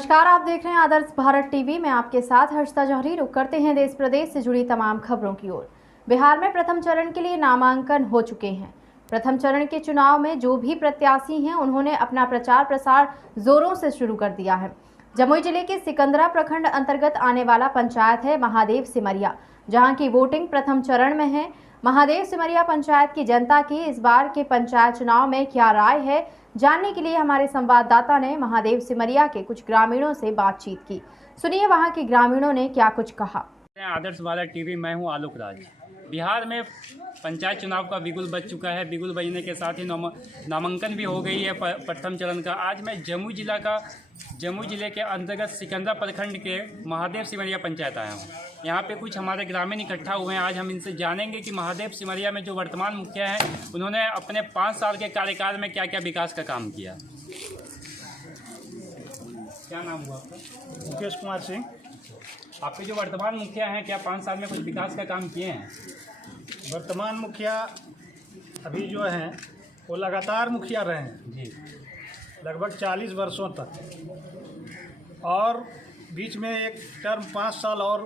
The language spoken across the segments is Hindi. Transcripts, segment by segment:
नमस्कार, आप देख रहे हैं आदर्श भारत टीवी। मैं आपके साथ हर्षिता जौहरी। रुक करते हैं देश प्रदेश से जुड़ी तमाम खबरों की ओर। बिहार में प्रथम चरण के लिए नामांकन हो चुके हैं। प्रथम चरण के चुनाव में जो भी प्रत्याशी हैं उन्होंने अपना प्रचार प्रसार जोरों से शुरू कर दिया है। जमुई जिले के सिकंदरा प्रखंड अंतर्गत आने वाला पंचायत है महादेव सिमरिया, जहाँ की वोटिंग प्रथम चरण में है। महादेव सिमरिया पंचायत की जनता की इस बार के पंचायत चुनाव में क्या राय है, जानने के लिए हमारे संवाददाता ने महादेव सिमरिया के कुछ ग्रामीणों से बातचीत की। सुनिए वहां के ग्रामीणों ने क्या कुछ कहा। आदर्श भारत टीवी, मैं हूं आलोक राज। बिहार में पंचायत चुनाव का बिगुल बज चुका है। बिगुल बजने के साथ ही नामांकन भी हो गई है प्रथम चरण का। आज मैं जमुई जिले के अंतर्गत सिकंदरा प्रखंड के महादेव सिमरिया पंचायत आया हूं। यहाँ पे कुछ हमारे ग्रामीण इकट्ठा हुए हैं। आज हम इनसे जानेंगे कि महादेव सिमरिया में जो वर्तमान मुखिया हैं उन्होंने अपने 5 साल के कार्यकाल में क्या क्या विकास का काम किया। क्या नाम हुआ आपका? मुकेश कुमार सिंह। आपके जो वर्तमान मुखिया हैं, क्या 5 साल में कुछ विकास का काम किए हैं? वर्तमान मुखिया अभी जो हैं वो लगातार मुखिया रहे हैं जी, लगभग 40 वर्षों तक, और बीच में एक टर्म 5 साल और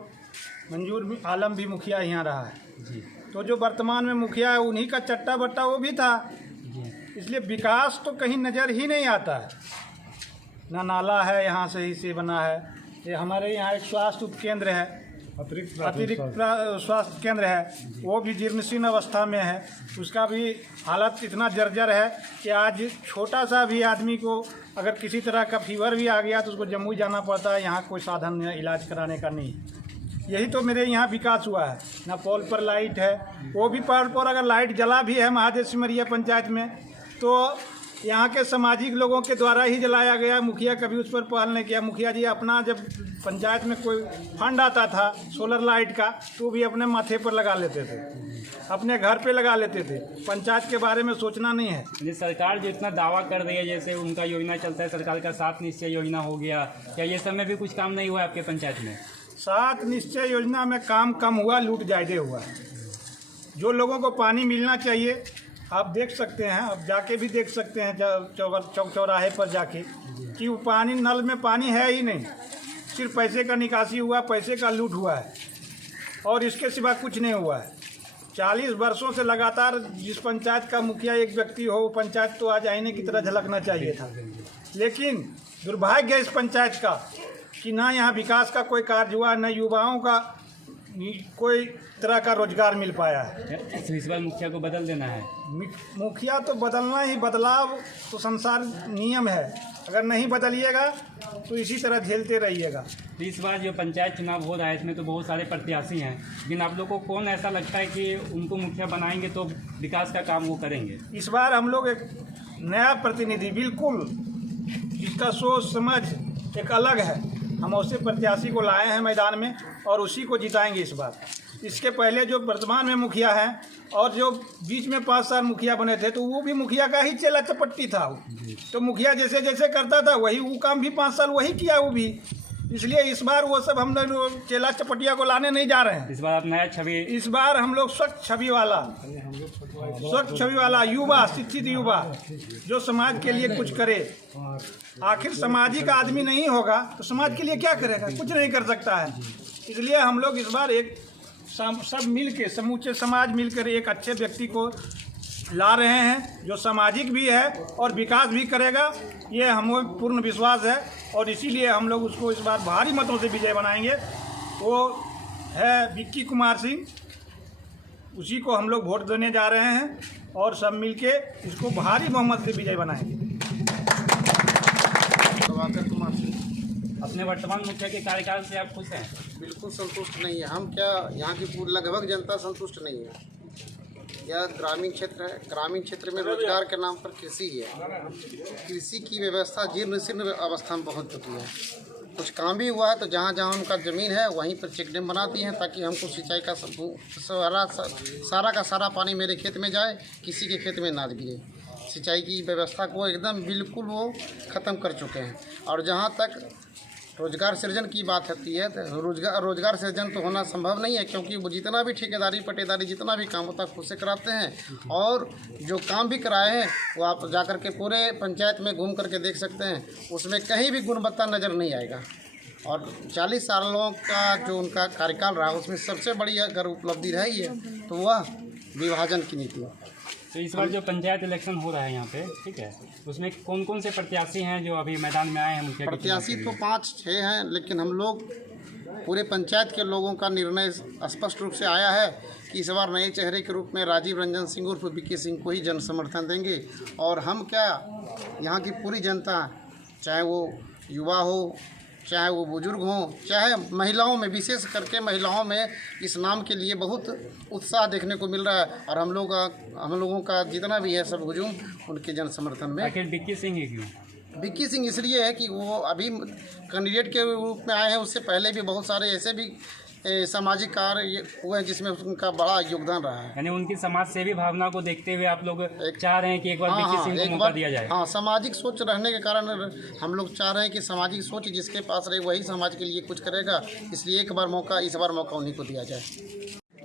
मंजूर आलम भी मुखिया यहाँ रहा है जी, तो जो वर्तमान में मुखिया है उन्हीं का चट्टा बट्टा वो भी था। जी। इसलिए विकास तो कहीं नज़र ही नहीं आता है। ना नाला है यहाँ सही से बना है। ये हमारे यहाँ एक स्वास्थ्य उपकेंद्र है, अतिरिक्त स्वास्थ्य केंद्र है, वो भी जीर्णशीर्ण अवस्था में है। उसका भी हालत इतना जर्जर है कि आज छोटा सा भी आदमी को अगर किसी तरह का फीवर भी आ गया तो उसको जम्मू जाना पड़ता है। यहाँ कोई साधन इलाज कराने का नहीं है। यही तो मेरे यहाँ विकास हुआ है। ना पोल पर लाइट है, वो भी पोल पर अगर लाइट जला भी है महादेव सिमरिया पंचायत में तो यहाँ के सामाजिक लोगों के द्वारा ही जलाया गया। मुखिया कभी उस पर पहल नहीं किया। मुखिया जी अपना जब पंचायत में कोई फंड आता था सोलर लाइट का तो भी अपने माथे पर लगा लेते थे, अपने घर पे लगा लेते थे। पंचायत के बारे में सोचना नहीं है। ये सरकार जो इतना दावा कर रही है, जैसे उनका योजना चलता है सरकार का 7 निश्चय योजना हो गया, क्या ये सब में भी कुछ काम नहीं हुआ आपके पंचायत में? 7 निश्चय योजना में काम कम हुआ, लूट ज़्यादा हुआ। जो लोगों को पानी मिलना चाहिए आप देख सकते हैं, आप जाके भी देख सकते हैं चौक चौराहे पर जाके कि वो पानी, नल में पानी है ही नहीं। सिर्फ पैसे का निकासी हुआ, पैसे का लूट हुआ है और इसके सिवा कुछ नहीं हुआ है। 40 वर्षों से लगातार जिस पंचायत का मुखिया एक व्यक्ति हो, वो पंचायत तो आज आईने की तरह झलकना चाहिए था। लेकिन दुर्भाग्य है इस पंचायत का कि ना यहाँ विकास का कोई कार्य हुआ, न युवाओं का कोई तरह का रोजगार मिल पाया है। तो इस बार मुखिया को बदल देना है। मुखिया तो बदलना ही, बदलाव तो संसार नियम है। अगर नहीं बदलिएगा तो इसी तरह झेलते रहिएगा। तो इस बार जो पंचायत चुनाव हो रहा है इसमें तो बहुत सारे प्रत्याशी हैं, लेकिन आप लोग को कौन ऐसा लगता है कि उनको मुखिया बनाएंगे तो विकास का काम वो करेंगे? इस बार हम लोग एक नया प्रतिनिधि, बिल्कुल जिसका सोच समझ एक अलग है, हम उसे प्रत्याशी को लाए हैं मैदान में और उसी को जिताएंगे इस बार। इसके पहले जो वर्तमान में मुखिया हैं और जो बीच में 5 साल मुखिया बने थे तो वो भी मुखिया का ही चेला चपट्टी था वो। तो मुखिया जैसे जैसे करता था वही वो काम भी 5 साल वही किया वो भी। इसलिए इस बार वो सब हम लोग चेला चपटिया को लाने नहीं जा रहे हैं। इस बार आप नया छवि, इस बार हम लोग स्वच्छ छवि वाला युवा, शिक्षित युवा जो समाज के लिए कुछ करे। आखिर सामाजिक आदमी नहीं होगा तो समाज के लिए क्या करेगा? कुछ नहीं कर सकता है। इसलिए हम लोग इस बार एक सब मिल के, समूचे समाज मिलकर एक अच्छे व्यक्ति को ला रहे हैं जो सामाजिक भी है और विकास भी करेगा, ये हमें पूर्ण विश्वास है। और इसीलिए हम लोग उसको इस बार भारी मतों से विजय बनाएंगे। वो है विक्की कुमार सिंह, उसी को हम लोग वोट देने जा रहे हैं और सब मिलके इसको भारी बहुमत से विजय बनाएंगे। कुमार सिंह। अपने वर्तमान मुखिया के कार्यकाल से आप खुश हैं? बिल्कुल संतुष्ट नहीं है। हम क्या, यहाँ की पूरी लगभग जनता संतुष्ट नहीं है। यह ग्रामीण क्षेत्र है। ग्रामीण क्षेत्र में रोजगार के नाम पर कृषि है। कृषि की व्यवस्था जीर्ण शीर्ण अवस्था में पहुँच चुकी है। कुछ काम भी हुआ है तो जहाँ जहाँ उनका ज़मीन है वहीं पर चेक डैम बना दिए हैं ताकि हमको सिंचाई का सारा का सारा पानी मेरे खेत में जाए, किसी के खेत में ना गिरे। सिंचाई की व्यवस्था को एकदम बिल्कुल वो ख़त्म कर चुके हैं। और जहाँ तक रोजगार सृजन की बात होती है तो रोजगार सृजन तो होना संभव नहीं है, क्योंकि वो जितना भी ठेकेदारी पटेदारी जितना भी काम होता है खुद से कराते हैं। और जो काम भी कराए हैं वो आप जाकर के पूरे पंचायत में घूम करके देख सकते हैं, उसमें कहीं भी गुणवत्ता नज़र नहीं आएगा। और 40 सालों का जो उनका कार्यकाल रहा उसमें सबसे बड़ी अगर उपलब्धि रही है तो वह विभाजन की नीति। तो इस बार जो पंचायत इलेक्शन हो रहा है यहाँ पे, ठीक है, उसमें कौन कौन से प्रत्याशी हैं जो अभी मैदान में आए हैं मुखिया के? प्रत्याशी तो 5-6 हैं, लेकिन हम लोग पूरे पंचायत के लोगों का निर्णय स्पष्ट रूप से आया है कि इस बार नए चेहरे के रूप में राजीव रंजन सिंह उर्फ विक्की सिंह को ही जन समर्थन देंगे। और हम क्या, यहाँ की पूरी जनता, चाहे वो युवा हो, चाहे वो बुजुर्ग हों, चाहे महिलाओं में, विशेष करके महिलाओं में इस नाम के लिए बहुत उत्साह देखने को मिल रहा है। और हम लोगों का जितना भी है सब हुजूम उनके जन समर्थन में। आखिर विक्की सिंह ही क्यों? विक्की सिंह इसलिए है कि वो अभी कैंडिडेट के रूप में आए हैं, उससे पहले भी बहुत सारे ऐसे भी सामाजिक कार्य हुए हैं जिसमें उनका बड़ा योगदान रहा है। यानी उनकी समाज सेवी भावना को देखते हुए आप लोग चाह रहे हैं कि एक बार विक्की सिंह को मौका दिया जाए? हाँ, सामाजिक सोच रहने के कारण हम लोग चाह रहे हैं कि सामाजिक सोच जिसके पास रहे वही समाज के लिए कुछ करेगा, इसलिए इस बार मौका उन्हीं को दिया जाए।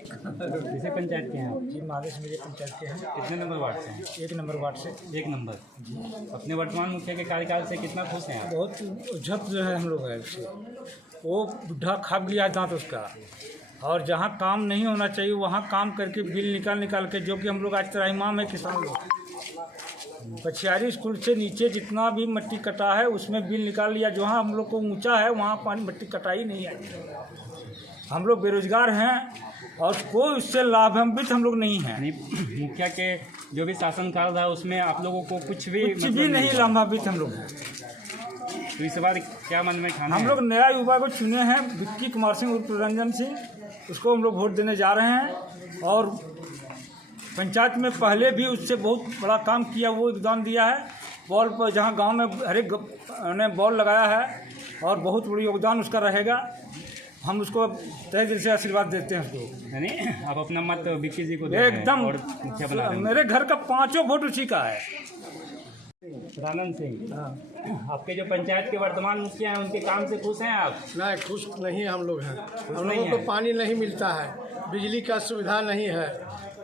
किसे पंचायत के हैं आप? जी, मालिश मेरे पंचायत के हैं। कितने नंबर वार्ड से हैं? 1 नंबर वार्ड से। 1 नंबर। अपने वर्तमान मुखिया के कार्यकाल से कितना खुश हैं आप? बहुत उज्जत जो है हम लोग है उससे, वो बुढ़ा खा लिया दांत उसका। और जहाँ काम नहीं होना चाहिए वहाँ काम करके बिल निकाल के, जो कि हम लोग आज त्राहिमाम है किसान लोग। पछियारी स्कूल से नीचे जितना भी मिट्टी कटा है उसमें बिल निकाल लिया। जहाँ हम लोग को ऊंचा है वहाँ पानी मिट्टी कटाई नहीं है। हम लोग बेरोजगार हैं और कोई उससे लाभान्वित हम लोग नहीं हैं। मुखिया के जो भी शासनकाल रहा उसमें आप लोगों को कुछ भी नहीं लाभान्वित हम लोग हैं। तो इस बार क्या मन में खाना हम लोग नया युवा को चुने हैं, विक्की कुमार सिंह उर्फ रंजन सिंह, उसको हम लोग वोट देने जा रहे हैं। और पंचायत में पहले भी उससे बहुत बड़ा काम किया, वो योगदान दिया है। बॉल पर जहाँ गांव में हर एक ने बॉल लगाया है और बहुत बड़ी योगदान उसका रहेगा। हम उसको तहे दिल से आशीर्वाद देते हैं उसको। यानी आप अपना मत विक्की जी को एकदम, और मुखिया बना देंगे। मेरे घर का 5 वोट उसी का है। रानन सिंह, आपके जो पंचायत के वर्तमान मुखिया हैं उनके काम से खुश हैं आप? नहीं, खुश नहीं हम लोग हैं। हम नहीं लोगों को हैं। पानी नहीं मिलता है, बिजली का सुविधा नहीं है।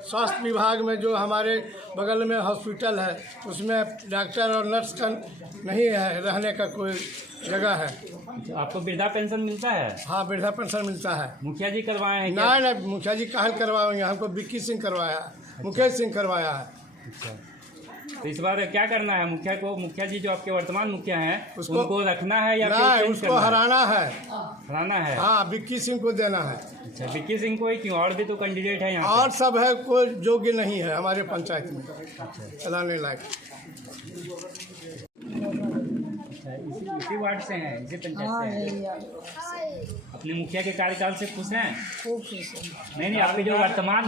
स्वास्थ्य विभाग में जो हमारे बगल में हॉस्पिटल है उसमें डॉक्टर और नर्स का नहीं है, रहने का कोई जगह है। आपको वृद्धा पेंशन मिलता है? हाँ, वृद्धा पेंशन मिलता है। मुखिया जी करवाए हैं क्या? नहीं, मुखिया जी कहाँ करवाएंगे, हमको विक्की सिंह करवाया है, मुकेश सिंह करवाया है। अच्छा, तो इस बार क्या करना है मुखिया जी जो आपके वर्तमान मुखिया हैं उनको रखना है या नहीं, उसको हराना है। हराना है? हाँ, विक्की सिंह को देना है। अच्छा, विक्की सिंह को ही क्यों? और भी तो कैंडिडेट है यहाँ और सब है, कोई योग्य नहीं है हमारे पंचायत में चलाने लायक। इसी वार्ड से हैं, इसी पंचायत से हैं। अपने मुखिया के कार्यकाल से खुश हैं? खूब खुश है। नहीं, आपके जो वर्तमान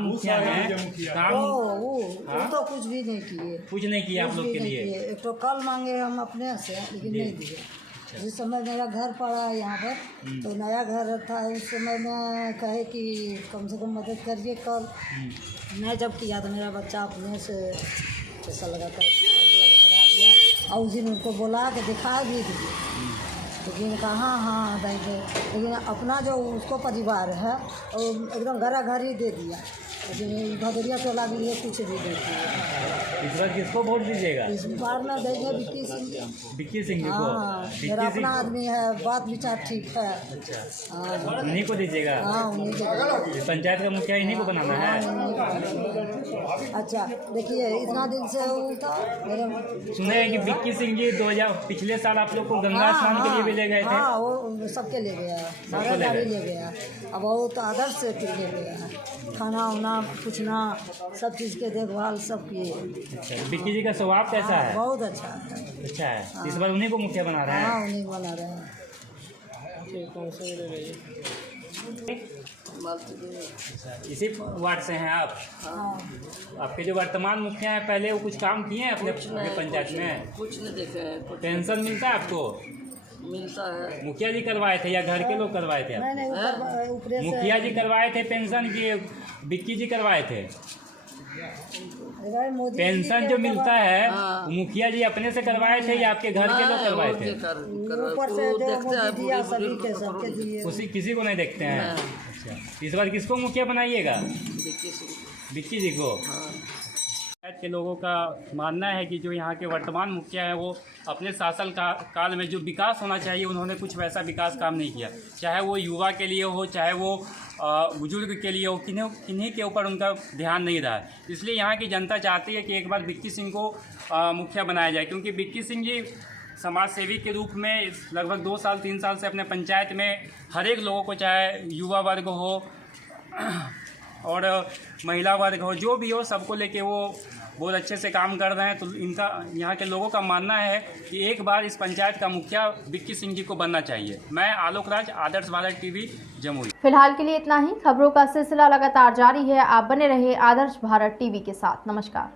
मुखिया हैं काम वो तो कुछ भी नहीं किए। कुछ नहीं किया आप लोग के लिए? एक तो कल मांगे हम अपने से, लेकिन नहीं दिए। जिस समय मेरा घर पड़ा है यहाँ पर, तो नया घर था, उस समय मैं कहे कि कम से कम मदद करिए। कल मैं जब किया तो मेरा बच्चा अपने से पैसा लगाकर लगा दिया, और उस दिन उनको बोला कि दिखा भी दीजिए, लेकिन कहा हाँ देंगे। लेकिन अपना जो उसको परिवार है वो एकदम घर ही दे दिया, लेकिन भदरिया टोला के लिए कुछ भी नहीं दिया। इस बार किसको वोट दीजिएगा? इस बार में देंगे विक्की सिंह। विक्की सिंह जी को? हाँ, मेरा अपना आदमी है, बात विचार ठीक है। हाँ, उन्हीं को दीजिएगा? हाँ, उन्हीं को। पंचायत का मुखिया इन्हीं को बनाना है? अच्छा, देखिए इतना दिन से वो था मेरे। सुने हैं कि विक्की सिंह जी 2000 पिछले साल आप लोग को गंगा स्नान के लिए भी ले गए थे? हाँ, वो सबके ले गया, सारा गाड़ी ले गया। अब वो तो आदर्श से ले गया है, खाना वाना पूछना, सब चीज़ के देखभाल सब किए। अच्छा, विक्की जी का स्वभाव कैसा है? बहुत अच्छा है। अच्छा है। इस बार उन्हीं को मुखिया बना रहे हैं? हाँ, उन्हीं को बना रहे हैं। इसी वार्ड से हैं आप? हाँ, आपके जो वर्तमान मुखिया हैं पहले वो कुछ काम किए हैं अपने पंचायत में? कुछ नहीं देखे हैं। पेंशन मिलता है आपको? मिलता है। मुखिया जी करवाए थे या घर के लोग करवाए थे? नहीं ऊपरे से मुखिया जी करवाए थे पेंशन की विक्की जी करवाए थे? अरे मोदी जी पेंशन जो मिलता है वो मुखिया जी अपने से करवाए थे या आपके घर के लोग करवाए थे? ऊपर से जो मोदी दिया सभी के सबके दिए। उसी किसी को नहीं देखते हैं। अच्छा, इस बार किसको मुखिया बनाइएगा? विक्की जी को। पंचायत के लोगों का मानना है कि जो यहाँ के वर्तमान मुखिया है वो अपने शासन काल में जो विकास होना चाहिए उन्होंने कुछ वैसा विकास काम नहीं किया, चाहे वो युवा के लिए हो, चाहे वो बुजुर्ग के लिए हो, किन्हीं के ऊपर उनका ध्यान नहीं रहा। इसलिए यहाँ की जनता चाहती है कि एक बार विक्की सिंह को मुखिया बनाया जाए, क्योंकि विक्की सिंह जी समाज सेवी के रूप में लगभग 2 साल 3 साल से अपने पंचायत में हर एक लोगों को, चाहे युवा वर्ग हो और महिला वर्ग हो, जो भी हो, सबको लेके वो बहुत अच्छे से काम कर रहे हैं। तो इनका, यहाँ के लोगों का मानना है कि एक बार इस पंचायत का मुखिया विक्की सिंह जी को बनना चाहिए। मैं आलोक राज, आदर्श भारत टीवी, जमुई। फिलहाल के लिए इतना ही। खबरों का सिलसिला लगातार जारी है। आप बने रहे आदर्श भारत टीवी के साथ। नमस्कार।